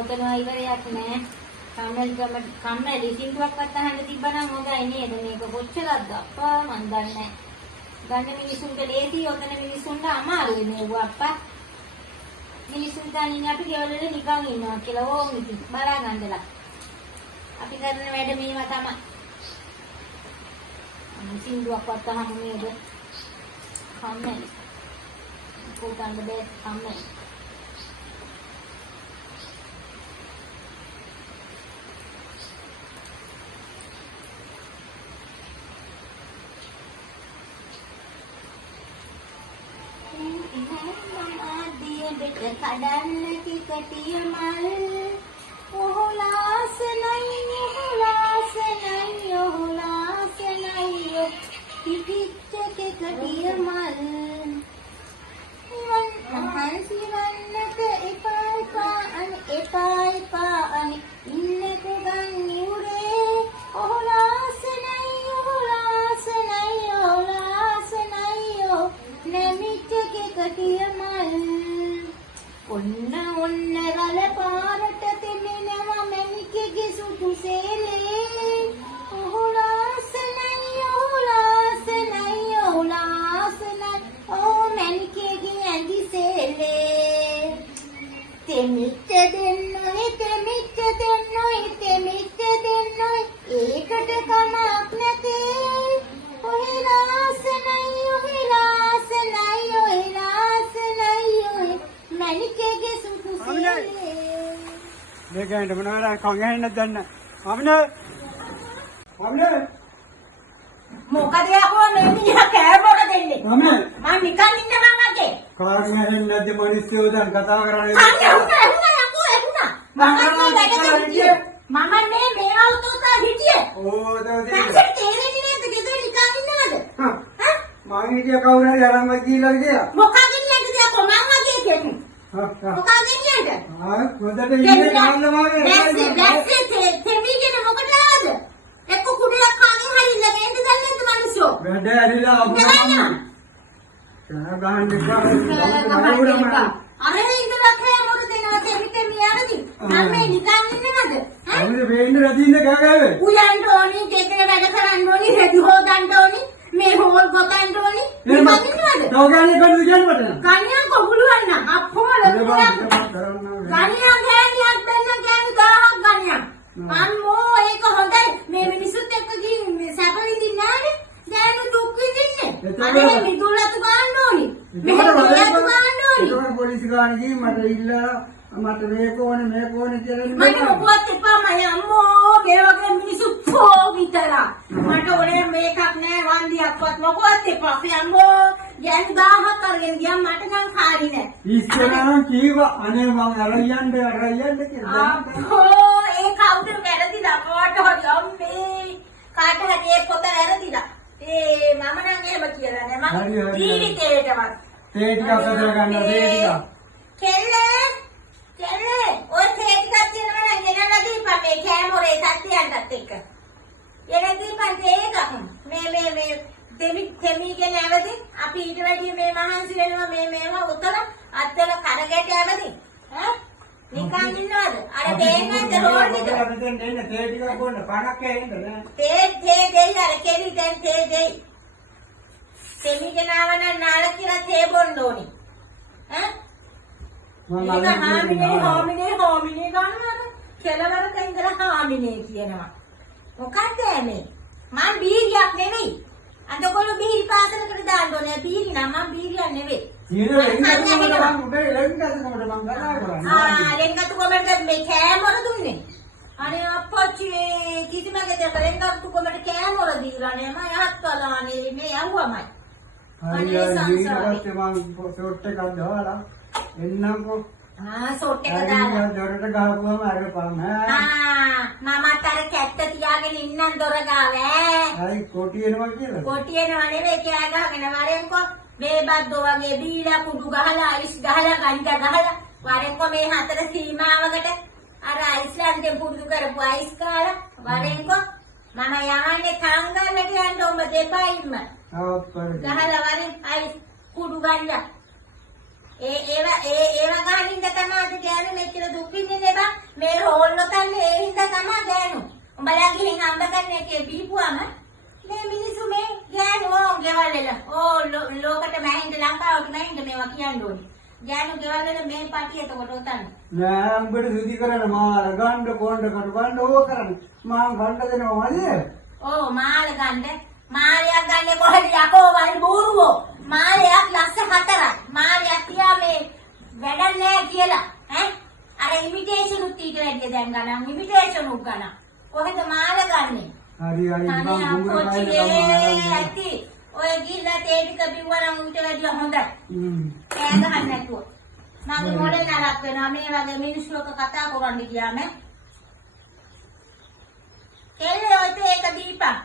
ඔතන ඉවරයක් නෑ. කම්මැලි සින්දුවක්වත් අහන්න තිබ්බනම් හොඳයි නේද? මේක කොච්චරක්ද අප්පා මන් දන්නේ නෑ. ගන්න මිනිසුන්ට ලේසි ඔතන මිනිසුන්ට අමාරුයි මේව අප්පා. මිනිසුන් දැන් අපි ගෙවල් වල නිකන් ඉන්නවා කියලා ඕම් ඉතින් බලා ගන්නදලා. අපි කරන වැඩ මේවා තමයි. සින්දුවක්වත් අහන්න නේද? කම්මැලි. කොතනද බෑ කම්මැලි. කඩන්න ටිකටිය මල් ඔහුලාසනයි පිපිච්ච ටිකටිය මල් මහන්සි වන්නට එපා අනි ඉන්නකු ගන්නීුරේ ඔහුලාසනයි නැමිච්ච ටිකටිය මල් ඔන්න රළ පාරට තෙමෙනවා මැණිකෙගේ සුදු සේලේ ඔහුලාසනයි ඕ මැණිකෙගේ ඇඟි සේලේ තෙමිච්ච දෙන්නොයි ඒකට කමක් නැතේ ඔහුලාසනයි මැණිකෙගේ සුදු සේලේ මේක ඇඳ මොනවාද කන් ඇහෙන්නද දන්න අමිනේ මොකද යකෝ මේ මිනිහා කෑ මොකද දෙන්නේ අමිනේ මම නිකන් ඉන්න මං අගේ කාගෙන් ඇහෙන්නේ නැද්ද මිනිස්සු දැන් කතා කරන්නේ මම මේ අවුතෝත හිටියේ ඕ මට තේරෙන්නේ නැද්ද ගෙදර නිකන් ඉන්නවද මං හිතිය කවුරු හරි අරන් ගිහලා කියලා මොකකින් නැද්ද යකෝ මං අගේ කියන්නේ මොකකින් නැද්ද හොඳට ඉන්නේ දාන්න මාගේ දැස්සේ තෙමීගෙන මොකද ආවද එක්ක කුඩලක් කාගෙන් හරි ඉඳගෙන එන්න දැන් නැද්ද මිනිස්සු වැඩ ඇරිලා අපුණා අර ඉඳලා කෑ මොකද දෙනවා තෙමී යනදි මම මේ නිකන් ඉන්නවද අමිනේ වෙන්න රැඳින්න ගාගාවේ උයන්ට ඕනි ගෙදර වැඩ කරන්න ඕනි රෙදි හොදන්න ඕනි මේ හොල් ගොතන්න ඕනි නිකන් ඉන්නවද තෝගානේ කොහෙද කියන්නේ මට ගණියා කොහුලුවන් නම් අප්පෝල ගණියා ගෑනියක් දෙන්න ගෑනි 1000ක් ගණියා අම්මෝ ඒක හොඳයි මේ මිනිස්සුත් එක්ක ගිහින් මේ සැප විඳින්න නෑනේ ගෑනු දුක් විඳින්නේ අනේ මිදුලතු ගන්න ඕනි මෙහෙම මිදුලතු ගන්න ඕනි ඒක පොලිස් ගාන ගිහින් මට ඉල්ලා මට මේක ඕනේ කියලා මට මොකවත් එපා මම අම්මෝ මේ වගේ මිනිස්සු තෝ විතර මට ඕනේ මේකක් නෑ වන්දියක්වත් මොකවත් එපා අම්මෝ ගෑනු 1000ක් අරගෙන ගියා මට නම් කාරි නෑ ඉස්සරහම කීවා අනේ මං අරයන්ද කියලා අපෝ ඒ කවුද වැරදිලා පොට හොඩි අම්මේ කාට හරි ඒ පොත වැරදිලා ඒ මම නම් එහෙම කියලා නෑ මම ජීවිතේටවත් තේ ටිකක් හදලා ගන්න තේ ටික කෙල්ලේ ඔය තේ ටිකක් තියෙනවා නම් ගෙනල්ලා දීපන් මේ කැමරේ සත්‍යයන්ටත් එක්ක ගෙනල්ලා දීපන් තේ එකක් මේ තෙමීගෙන ඇවදී අපි ඊට වැඩිය මේ මහන්සි වෙනවා මේවා උතල අත්තල කරගැට ඇවදී ඈ නිකන් ඉන්නවද අර දෙන්නත් රෝල්ද තේ ටිකක් බොන්න පණක් ඇහෙන්නද තේ දෙයි අර කෙලි දැන් තේ දෙයි තෙමීගෙන ආවන නාල කියලා තේ බොන්න ඕනි ඈ හාමිනේ ගන්නවා කෙලවරක ඉඳලා හාමිනේ කියනවා මොකක්ද මේ මම බීරියක් නෙමෙයි අදකොළු බීරි පාසලකට දාන්න ඕනේ බීරි නම් මම බීරියක් නෙවෙයි ලෙන්ගතු කොමඩ මේ කෑමොර දුන්නේ අනේ අප්පච්චි කිසිම ගෙදරක ලෙන්ගතු කොමඩ කෑමොර දීලා නේ මම යහත් කළානේ මේ යවුවමයි අනේ සංසාරේ ෂොට් එකක් දාලා එන්නම්කෝ සොට් එක දාලා දොරට ගහපුවම අරපම් මමත් අර කැත්ත තියාගෙන ඉන්නම් දොර ගාවේ අයි කොටියනවා කියලා කොටියනවා නෙවෙයි කෑ ගහගෙන වරෙන්කෝ මේ බද්දෝ වගේ බීලා කුඩු ගහලා අයිස් ගහලා ගංජා ගහලා වරෙන්කෝ මේ හතර සීමාවකට අර අයිස්ලන්තෙන් පුරුදු කරපු අයිස් කාලා වරෙන්කෝ මම යන්නේ තංගල්ලට යන්න ඔබ දෙපයින්ම ගහලා වරෙන් අයිස් කුඩු ගංජා ඒවා ගහනින්ද තමයි ගෑනු මෙච්චර දුක් විඳින්නේ බා. මේ රෝල් නොතන්නේ ඒ හින්දා තමයි ගෑනු. උඹලා ගිහින් අම්බ ගන්න එකේ බීපුවම මේ මිනිස්සු මේ ගෑනු ඕන් ගෙවල් වල ලෝකට මහින්ද ලංකාවට මහින්ද මේවා කියන්න ඕනේ. ගෑනු ගෙවල් වල මේ පාටි එතකොට උතන්නේ. නෑ උඹට සුදි කරන මාල ගන්න කොණ්ඩ කර ගන්න ඕක කරන්නේ. මම ගන්න දෙනවා මදිය. ඕ මාල ගන්න. මාලයක් ගන්නේ කොහෙද යකෝ වල් බෝරුවෝ. මාලයක් ලස්ස 4ක්. මාලයක් තියා මේ වැඩක් නෑ කියලා. ඈ අර ඉමිටේෂන් උත් ඊට වැඩිය දැන් ගන්න. ඉමිටේෂන් උත් ගන්න. කොහෙද මාල ගන්නේ? හරි අනේ අපෝචියේ ඇති. ඔය ගිල්ලා තේ ටික බිව්වනම් උන්ට වැඩිය හොඳයි. කෑ ගහන්න නැතුව. මගේ මොලේ නරක් වෙනවා මේ වගේ මිනිස්සුක කතා කරන්න ගියාම. කෙල්ලෝ ඒක දීපන්.